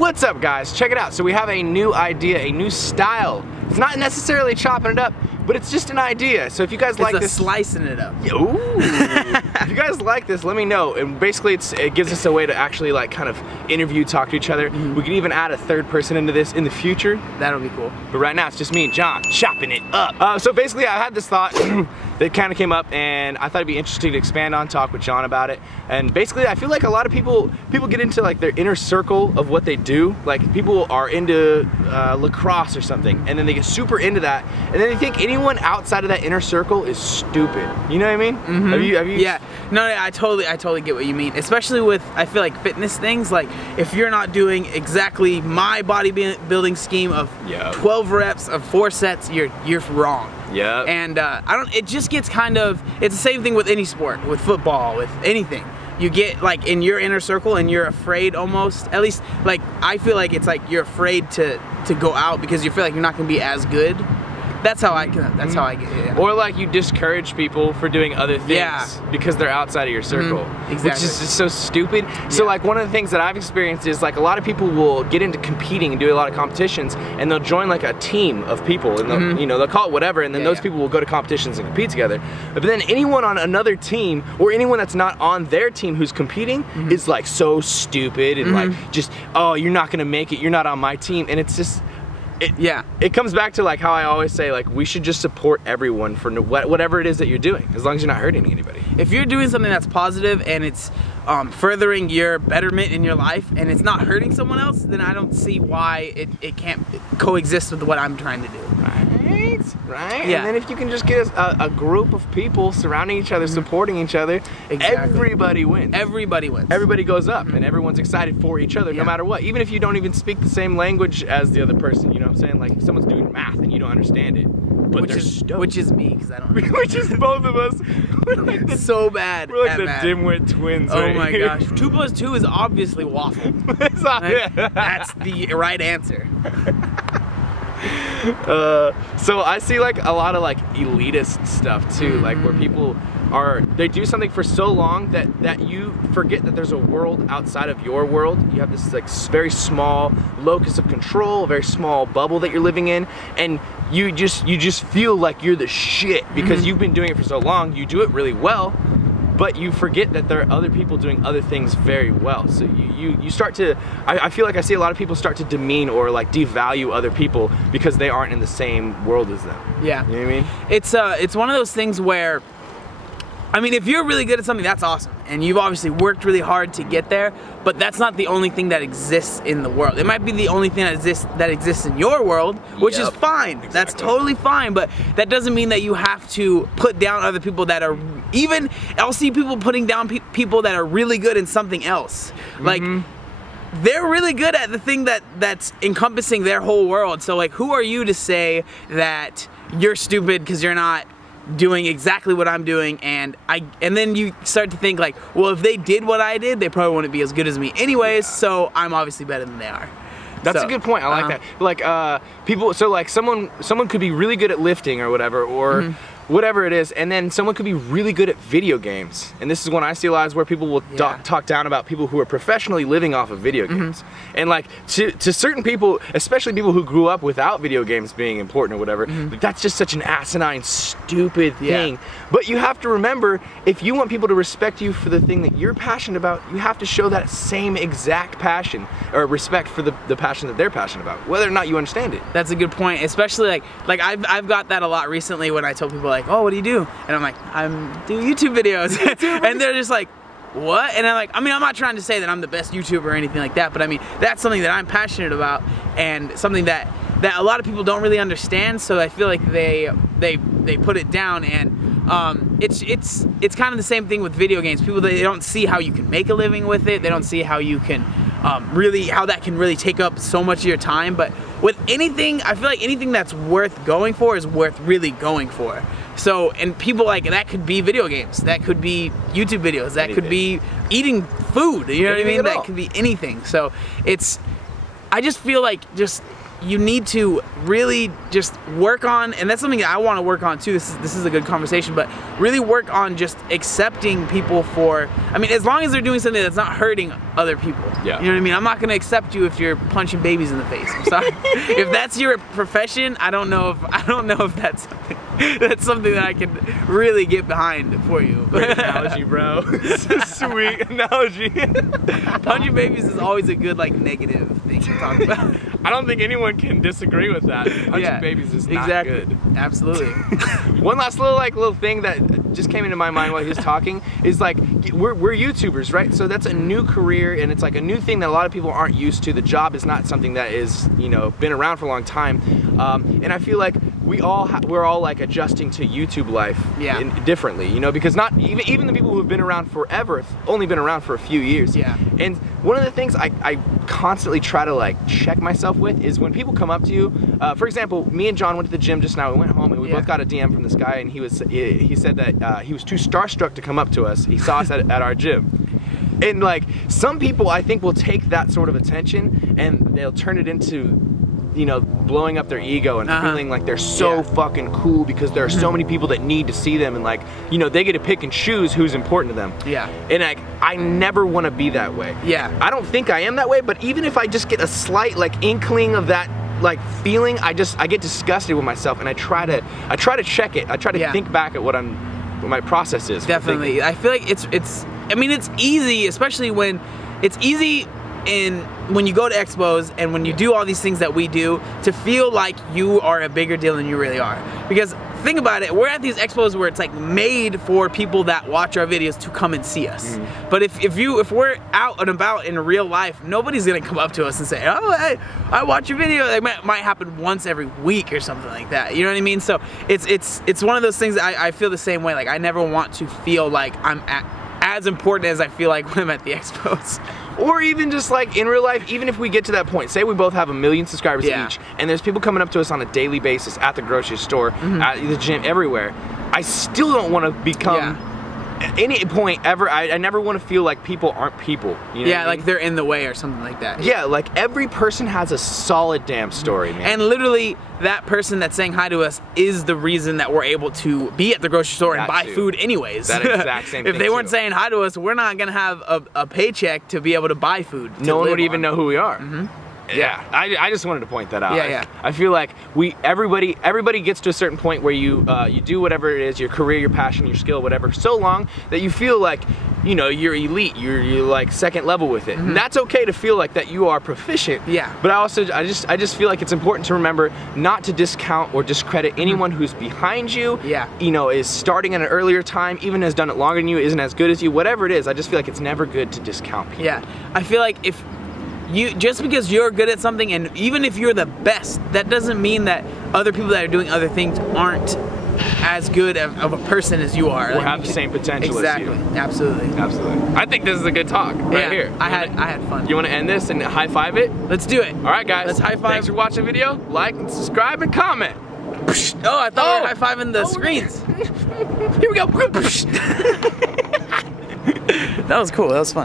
What's up, guys? Check it out. So we have a new idea, a new style. It's not necessarily chopping it up, but it's just an idea. So if you guys like this, slicing it up. Ooh. If you guys like this, let me know. And basically, it gives us a way to actually like kind of interview, talk to each other. We can even add a third person into this in the future. That'll be cool. But right now, it's just me and John chopping it up. So basically, I had this thought that kind of came up, and I thought it'd be interesting to expand on, talk with John about it. And basically, I feel like a lot of people get into like their inner circle of what they do. Like people are into lacrosse or something, and then they get super into that, and then they think anyone outside of that inner circle is stupid. You know what I mean? Have you? Yeah. No, I totally get what you mean. Especially with, I feel like, fitness things. Like if you're not doing exactly my bodybuilding scheme of 12 reps of 4 sets, you're wrong. Yeah. And it just gets kind of, it's the same thing with any sport, with football, with anything. You get like in your inner circle and you're afraid almost, at least like I feel like it's like you're afraid to go out because you feel like you're not gonna be as good. That's how I get it. Yeah. Or like you discourage people for doing other things because they're outside of your circle. Exactly. Which is just so stupid. So like one of the things that I've experienced is like a lot of people will get into competing and do a lot of competitions, and they'll join like a team of people, and they'll, you know, they'll call it whatever, and then those people will go to competitions and compete together. But then anyone on another team or anyone that's not on their team who's competing is like so stupid and like just, oh, you're not gonna make it, you're not on my team, and it's just, it comes back to like how I always say, like we should just support everyone for whatever it is that you're doing, as long as you're not hurting anybody. If you're doing something that's positive and it's furthering your betterment in your life and it's not hurting someone else, then I don't see why it can't coexist with what I'm trying to do. Right? Yeah. And then if you can just get a group of people surrounding each other, supporting each other, everybody wins. Everybody wins. Everybody goes up, and everyone's excited for each other no matter what. Even if you don't even speak the same language as the other person, you know what I'm saying? Like if someone's doing math and you don't understand it, but which is me, because I don't understand. Which is both of us. We're like so bad. We're like the dimwit twins. Oh right my here. gosh. 2 + 2 is obviously waffle. That's the right answer. So I see like a lot of like elitist stuff too, like where people they do something for so long that you forget that there's a world outside of your world. You have this like very small locus of control, a very small bubble that you're living in, and you just feel like you're the shit because you've been doing it for so long. You do it really well, but you forget that there are other people doing other things very well. So you start to, I feel like I see a lot of people start to demean or like devalue other people because they aren't in the same world as them. Yeah. You know what I mean? It's one of those things where, I mean, if you're really good at something, that's awesome. And you've obviously worked really hard to get there, but that's not the only thing that exists in the world. It might be the only thing that exists in your world, which is fine. Exactly. That's totally fine, but that doesn't mean that you have to put down other people that are, even, I'll see people putting down people that are really good in something else. Like, they're really good at the thing that's encompassing their whole world. So like, who are you to say that you're stupid because you're not doing exactly what I'm doing? And then you start to think like, well, if they did what I did, they probably wouldn't be as good as me anyways, so I'm obviously better than they are. That's a good point. I like that. Like people, so like someone could be really good at lifting or whatever, or whatever it is, and then someone could be really good at video games. And this is when I see a lot, is where people will talk down about people who are professionally living off of video games. And like to certain people, especially people who grew up without video games being important or whatever, like, that's just such an asinine, stupid thing. But you have to remember, if you want people to respect you for the thing that you're passionate about, you have to show that same exact passion or respect for the passion that they're passionate about, whether or not you understand it. That's a good point, especially like I've got that a lot recently when I tell people like, oh, what do you do? And I'm like, I'm doing YouTube videos. And they're just like, what? And I'm like, I mean, I'm not trying to say that I'm the best YouTuber or anything like that, but I mean, that's something that I'm passionate about and something that a lot of people don't really understand, so I feel like they put it down. And it's kind of the same thing with video games. People, they don't see how you can make a living with it. They don't see how you can how that can really take up so much of your time. But with anything, I feel like anything that's worth going for is worth really going for. So, and people, like, that could be video games, that could be YouTube videos, that could be eating food, you know what I mean? That could be anything. So I just feel like you need to really just work on, and that's something that I want to work on too. This is a good conversation, but really work on just accepting people for, I mean, as long as they're doing something that's not hurting other people. Yeah. You know what I mean? I'm not gonna accept you if you're punching babies in the face. I'm sorry. If that's your profession, I don't know if that's something that I can really get behind for you. Great analogy, bro. Sweet analogy. Punching babies is always a good like negative thing to talk about. I don't think anyone can disagree with that. Punching babies is not good. Absolutely. One last little thing that just came into my mind while he was talking is like we're YouTubers, right? So that's a new career, and it's like a new thing that a lot of people aren't used to. The job is not something that is, you know, been around for a long time, and I feel like we're all like adjusting to YouTube life differently, you know, because not even the people who have been around forever have only been around for a few years. Yeah. And one of the things I constantly try to like check myself with is when people come up to you. For example, me and John went to the gym just now. We went home and we both got a DM from this guy, and he said that he was too starstruck to come up to us. He saw us at our gym. And like some people I think will take that sort of attention and they'll turn it into, you know, blowing up their ego and feeling like they're so fucking cool because there are so many people that need to see them, and like, you know, they get to pick and choose who's important to them. Yeah. And like, I never want to be that way. Yeah. I don't think I am that way, but even if I just get a slight like inkling of that like feeling, I get disgusted with myself, and I try to check it. I try to think back at what my process is. Definitely. I feel like I mean, it's easy, especially when it's easy when you go to expos and when you do all these things that we do, to feel like you are a bigger deal than you really are. Because think about it, we're at these expos where it's like made for people that watch our videos to come and see us. But if we're out and about in real life, nobody's gonna come up to us and say, oh, hey, I watch your video. It might happen once every week or something like that. You know what I mean? So it's one of those things that I feel the same way. Like, I never want to feel like I'm as important as I feel like when I'm at the expos. Or even just like in real life, even if we get to that point, say we both have 1 million subscribers each, and there's people coming up to us on a daily basis at the grocery store, at the gym, everywhere, I still don't want to become, at any point ever, I never want to feel like people aren't people. You know what I mean? Like they're in the way or something like that. Yeah, like every person has a solid damn story, man. And literally, that person that's saying hi to us is the reason that we're able to be at the grocery store and buy food anyways. That exact same thing. If they weren't saying hi to us, we're not gonna have a paycheck to be able to buy food. No one would even know who we are. Yeah, I just wanted to point that out. I feel like everybody gets to a certain point where you do whatever it is, your career, your passion, your skill, whatever, so long that you feel like, you know, you're elite, you're like second level with it. And that's okay to feel like that you are proficient. Yeah. But I just feel like it's important to remember not to discount or discredit anyone who's behind you. Yeah. You know, is starting at an earlier time, even has done it longer than you, isn't as good as you, whatever it is. I just feel like it's never good to discount people. Yeah. I feel like just because you're good at something, and even if you're the best, that doesn't mean that other people that are doing other things aren't as good of a person as you are. Or have the same potential as you. Absolutely. Absolutely. I think this is a good talk right here. I had fun. You want to end this and high five it? Let's do it. All right, guys. Let's high five. Thanks for watching the video. Like and subscribe and comment. Oh, I thought we were high fiving the screens. Here we go. That was cool. That was fun.